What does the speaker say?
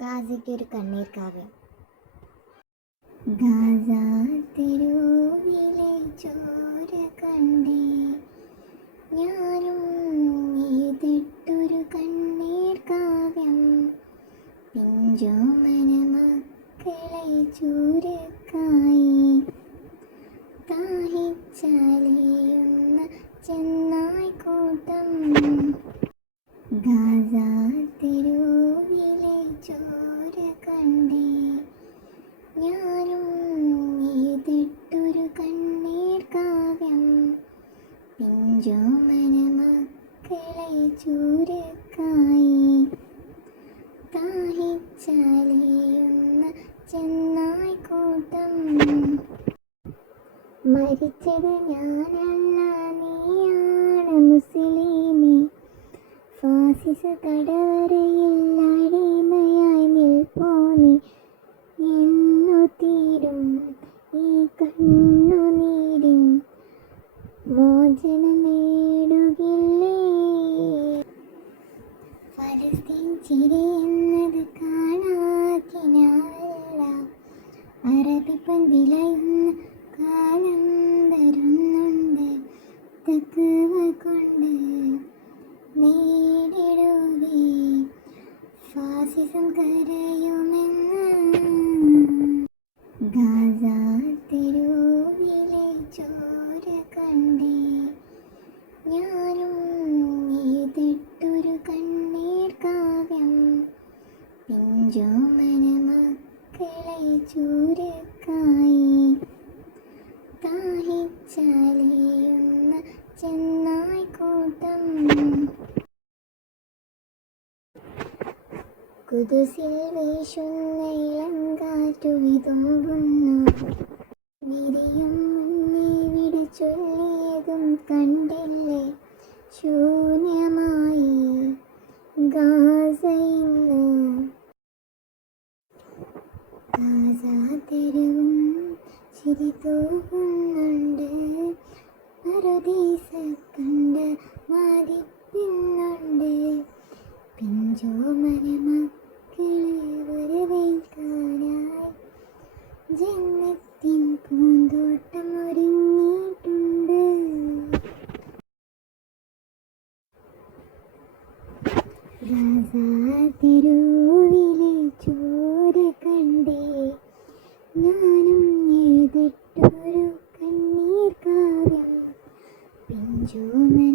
ഗാസയ്ക്ക് ഒരു കണ്ണീർ കാവ്യം. ഗാസ തെരുവിലെ ചോര കണ്ടേ. ഞാനും എഴുതിട്ടൊരു കണ്ണീർ കാവ്യം. പിഞ്ചോമന മക്കളെ ചൂരക്കായി. ദാഹിച്ചലയുന്ന ചോര കണ്ടേ. ഞാനും ഏതിട്ടൊരു കണ്ണീർ കാവ്യം. പിഞ്ചോമന മക്കളെ ചൂരക്കായി. ദാഹിച്ചലയുന്ന ചെന്നായിക്കൂട്ടം മരിച്ചത് ഞാനല്ല നീയാണ് മുസ്ലിമേ. ഫാസിസ് തടവറയിൽ ഫലസ്തീൻ ചിരി എന്നത് കാണാക്കിനല്ല അറബിപ്പൻ വിലയുന്ന കാലം വരുന്നുണ്ട് തക്കുവ കൊണ്ട് നേടിടുവേ ഫാസിസം കരയുമെന്ന് മക്കളെ ചൂരക്കായി ദാഹിച്ചലയുന്ന ചെന്നായിക്കൂട്ടം കുതിസിൽ വീശുന്ന ഇളങ്കാറ്റു വിതുമ്പുന്നു. വിരിയും മുന്നേ വിടച്ചൊല്ലിയതും കണ്ടില്ലേ? ശൂന്യമായി ഗാസ തെരുവും ചിരി തൂകുന്നുണ്ട് പരദീസ കണ്ട് മാതിപ്പിന്നുണ്ട് പിഞ്ചോ മരമക്കളെ വരവേൽക്കാനായി ജന്മത്തിൻ പൂന്തോട്ടം ഒരുങ്ങിയിട്ടുണ്ട് ഗാസ തെരുവിലെ you